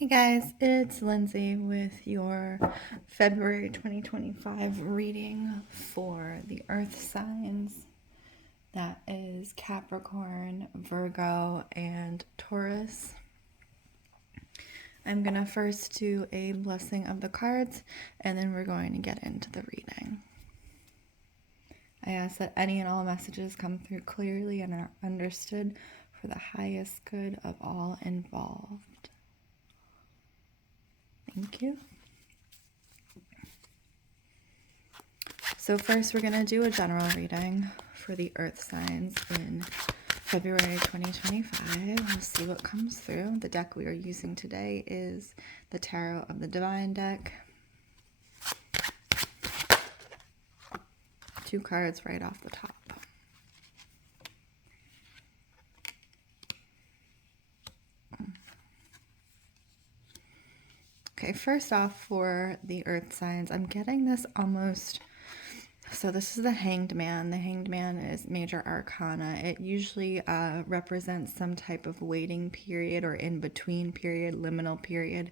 Hey guys, it's Lindsay with your February 2025 reading for the earth signs. That is Capricorn, Virgo, and Taurus. I'm going to first do a blessing of the cards, and then we're going to get into the reading. I ask that any and all messages come through clearly and are understood for the highest good of all involved. Thank you. So first we're going to do a general reading for the earth signs in February 2025. We'll see what comes through. The deck we are using today is the Tarot of the Divine deck. 2 cards right off the top. Okay, first off for the earth signs, I'm getting this almost... So this is the Hanged Man. The Hanged Man is major arcana. It usually represents some type of waiting period or in-between period, liminal period.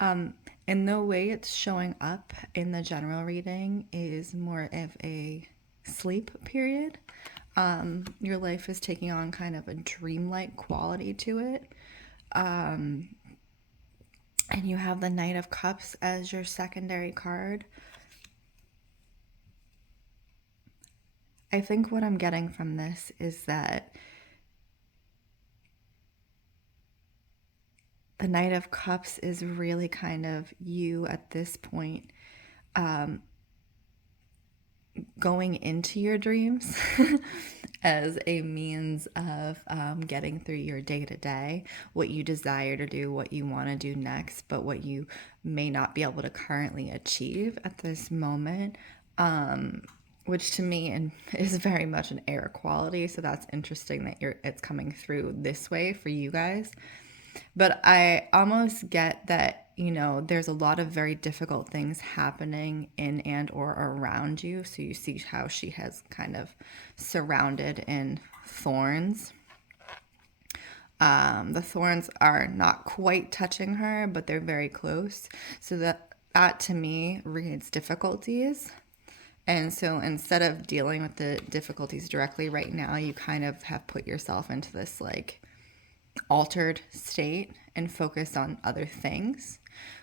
And the way it's showing up in the general reading is more of a sleep period. Your life is taking on kind of a dreamlike quality to it. And you have the Knight of Cups as your secondary card. I think what I'm getting from this is that the Knight of Cups is really kind of you at this point going into your dreams as a means of getting through your day-to-day, what you desire to do, what you want to do next, but what you may not be able to currently achieve at this moment, which to me is very much an air quality. So that's interesting that it's coming through this way for you guys. But I almost get that, there's a lot of very difficult things happening in and or around you. So you see how she has kind of surrounded in thorns. The thorns are not quite touching her, but they're very close. So that to me reads difficulties. And so instead of dealing with the difficulties directly right now, you kind of have put yourself into this like altered state and focus on other things,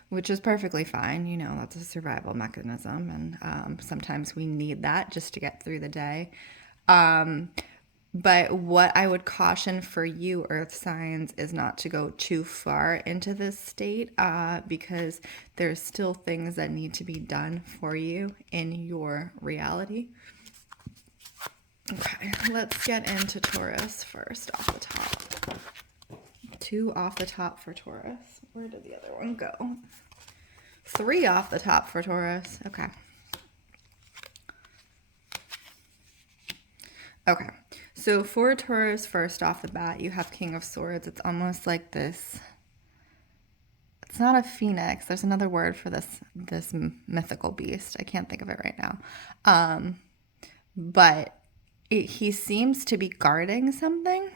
which is perfectly fine. That's a survival mechanism, and sometimes we need that just to get through the day. But what I would caution for you, earth signs, is not to go too far into this state because there's still things that need to be done for you in your reality. Okay, let's get into Taurus first off the top. 2 off the top for Taurus. Where did the other one go? 3 off the top for Taurus. Okay. Okay. So for Taurus, first off the bat, you have King of Swords. It's almost like this. It's not a phoenix. There's another word for this mythical beast. I can't think of it right now. But he seems to be guarding something.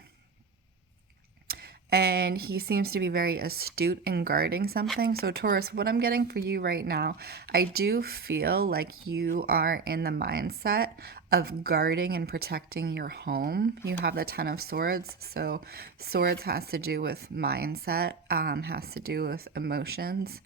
And he seems to be very astute in guarding something. So Taurus, what I'm getting for you right now, I do feel like you are in the mindset of guarding and protecting your home. You have the 10 of Swords. So Swords has to do with mindset, has to do with emotions.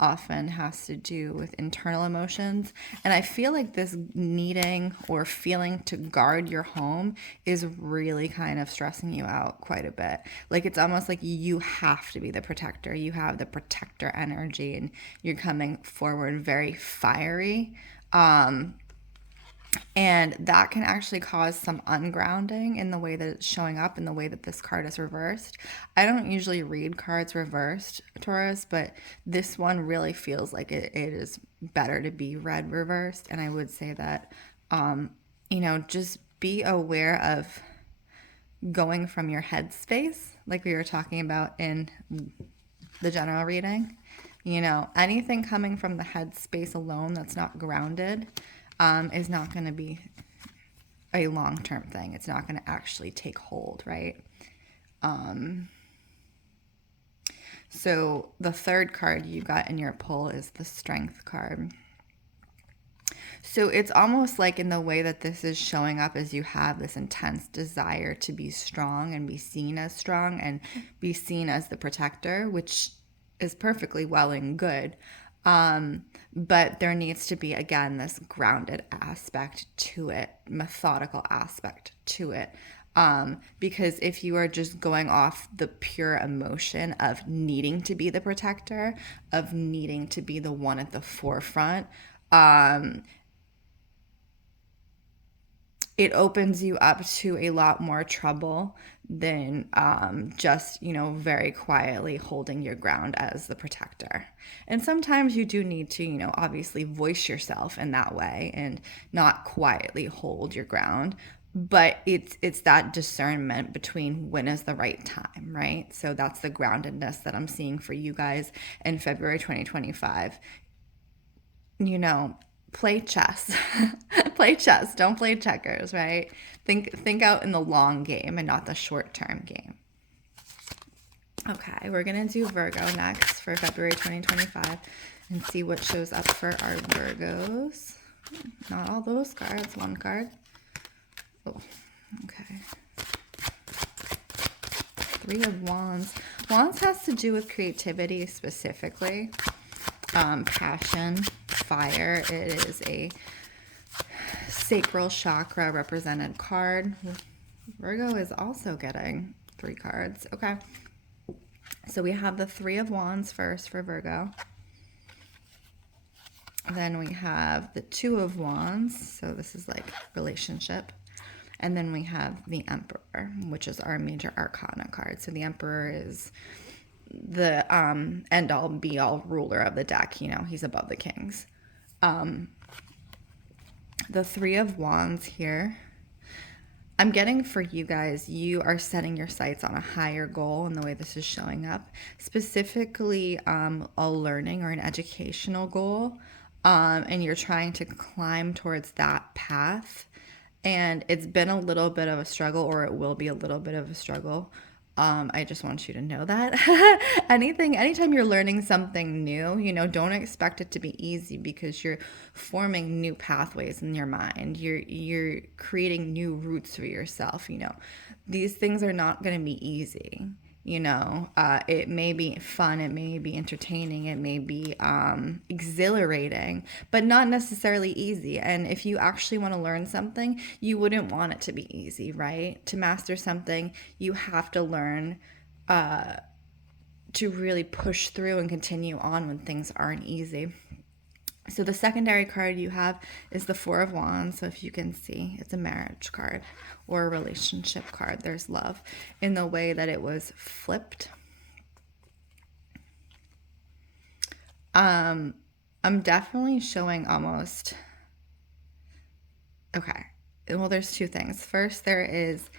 Often has to do with internal emotions. And I feel like this needing or feeling to guard your home is really kind of stressing you out quite a bit. Like it's almost like you have to be the protector. You have the protector energy and you're coming forward very fiery. And that can actually cause some ungrounding in the way that it's showing up, in the way that this card is reversed. I don't usually read cards reversed, Taurus, but this one really feels like it is better to be read reversed. And I would say that, just be aware of going from your headspace, like we were talking about in the general reading. Anything coming from the headspace alone that's not grounded is not going to be a long-term thing. It's not going to actually take hold, right? So the third card you got in your pull is the Strength card. So it's almost like in the way that this is showing up as you have this intense desire to be strong and be seen as strong and be seen as the protector, which is perfectly well and good. But there needs to be, again, this grounded aspect to it, methodical aspect to it. Because if you are just going off the pure emotion of needing to be the protector, of needing to be the one at the forefront, it opens you up to a lot more trouble than just, very quietly holding your ground as the protector. And sometimes you do need to, obviously voice yourself in that way and not quietly hold your ground. But it's that discernment between when is the right time, right? So that's the groundedness that I'm seeing for you guys in February 2025. Play chess. Play chess. Don't play checkers, right? Think out in the long game and not the short-term game. Okay, we're going to do Virgo next for February 2025 and see what shows up for our Virgos. Not all those cards, one card. Oh, okay. Three of Wands. Wands has to do with creativity specifically. Passion, fire. It is a sacral chakra represented card. Virgo is also getting 3 cards. Okay. So we have the Three of Wands first for Virgo. Then we have the Two of Wands. So this is like relationship. And then we have the Emperor, which is our major arcana card. So the Emperor is the end-all be-all ruler of the deck. He's above the kings. The Three of Wands here, I'm getting for you guys, you are setting your sights on a higher goal in the way this is showing up, specifically a learning or an educational goal, and you're trying to climb towards that path. And it's been a little bit of a struggle, or it will be a little bit of a struggle. I just want you to know that. Anytime you're learning something new, don't expect it to be easy, because you're forming new pathways in your mind. You're creating new routes for yourself. These things are not going to be easy. It may be fun, it may be entertaining, it may be exhilarating, but not necessarily easy. And if you actually want to learn something, you wouldn't want it to be easy, right? To master something, you have to learn to really push through and continue on when things aren't easy. So the secondary card you have is the Four of Wands. So if you can see, it's a marriage card or a relationship card. There's love in the way that it was flipped. I'm definitely showing almost, okay, well, there's 2 things. First, there is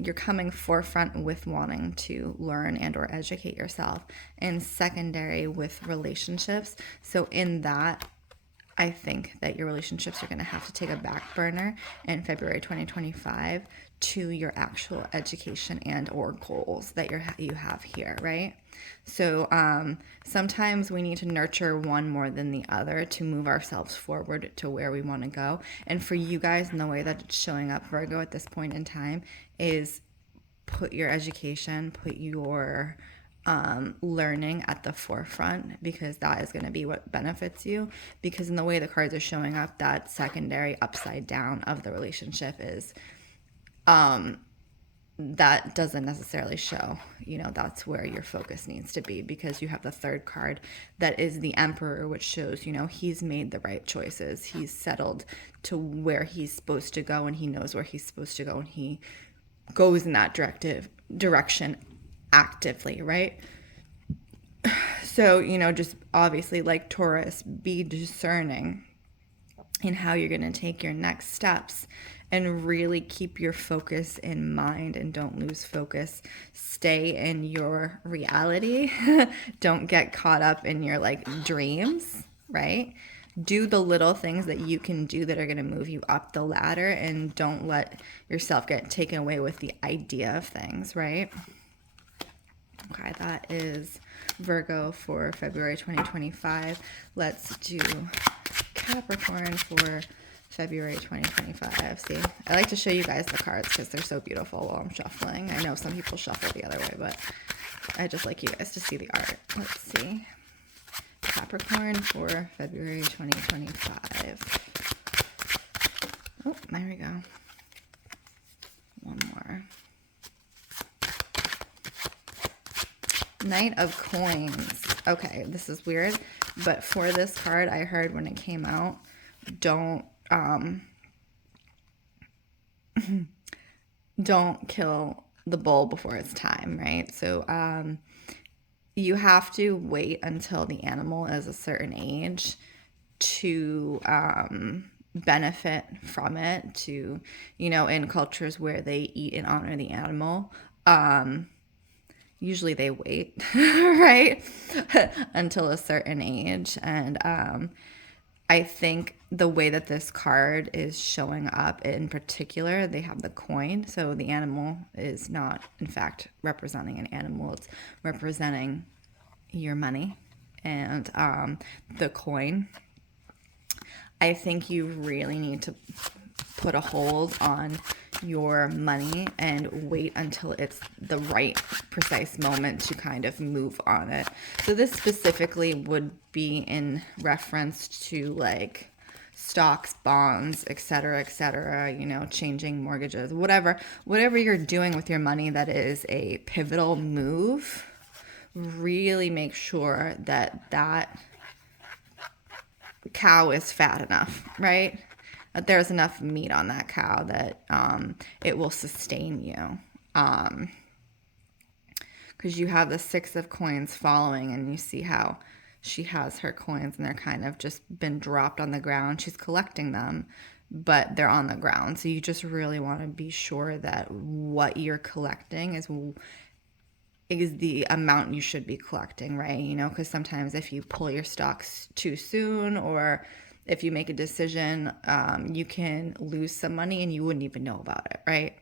you're coming forefront with wanting to learn and or educate yourself, and secondary with relationships. So in that, I think that your relationships are going to have to take a back burner in February 2025 to your actual education and or goals that you have here, right? So sometimes we need to nurture one more than the other to move ourselves forward to where we want to go. And for you guys, in the way that it's showing up, Virgo, at this point in time, is put your education, put your learning at the forefront, because that is going to be what benefits you. Because in the way the cards are showing up, that secondary upside down of the relationship is that doesn't necessarily show, that's where your focus needs to be, because you have the third card that is the Emperor, which shows, he's made the right choices. He's settled to where he's supposed to go, and he knows where he's supposed to go, and he goes in that direction actively, right? So, just obviously, like Taurus, be discerning in how you're going to take your next steps, and really keep your focus in mind and don't lose focus. Stay in your reality. Don't get caught up in your dreams, right? Do the little things that you can do that are going to move you up the ladder, and don't let yourself get taken away with the idea of things, right? Okay, that is Virgo for February 2025. Let's do Capricorn for February 2025. See, I like to show you guys the cards because they're so beautiful while I'm shuffling. I know some people shuffle the other way, but I just like you guys to see the art. Let's see. Capricorn for February 2025. Oh, there we go. One more. Knight of Coins. Okay, this is weird, but for this card, I heard when it came out, don't don't kill the bull before it's time, right? So you have to wait until the animal is a certain age to benefit from it, to, you know, in cultures where they eat and honor the animal, usually they wait, right, until a certain age. And I think the way that this card is showing up in particular, they have the coin. So the animal is not, in fact, representing an animal. It's representing your money and the coin. I think you really need to put a hold on your money and wait until it's the right precise moment to kind of move on it. So this specifically would be in reference to like stocks, bonds, etc., you know, changing mortgages, whatever you're doing with your money that is a pivotal move. Really make sure that that cow is fat enough, right? That there's enough meat on that cow that it will sustain you. Because you have the Six of Coins following, and you see how she has her coins and they're kind of just been dropped on the ground. She's collecting them, but they're on the ground. So you just really want to be sure that what you're collecting is the amount you should be collecting, right? You know, because sometimes if you pull your stocks too soon, or if you make a decision, you can lose some money and you wouldn't even know about it, right?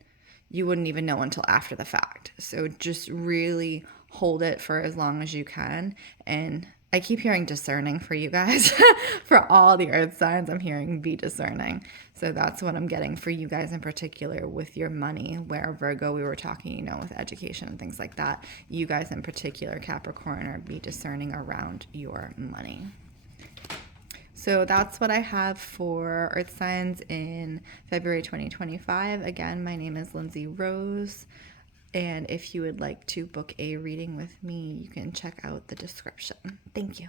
You wouldn't even know until after the fact. So just really hold it for as long as you can. And I keep hearing discerning for you guys. For all the earth signs, I'm hearing be discerning. So that's what I'm getting for you guys in particular with your money, where Virgo, we were talking, you know, with education and things like that. You guys in particular, Capricorn, are be discerning around your money. So that's what I have for earth signs in February 2025. Again, my name is Lindsey Rose. And if you would like to book a reading with me, you can check out the description. Thank you.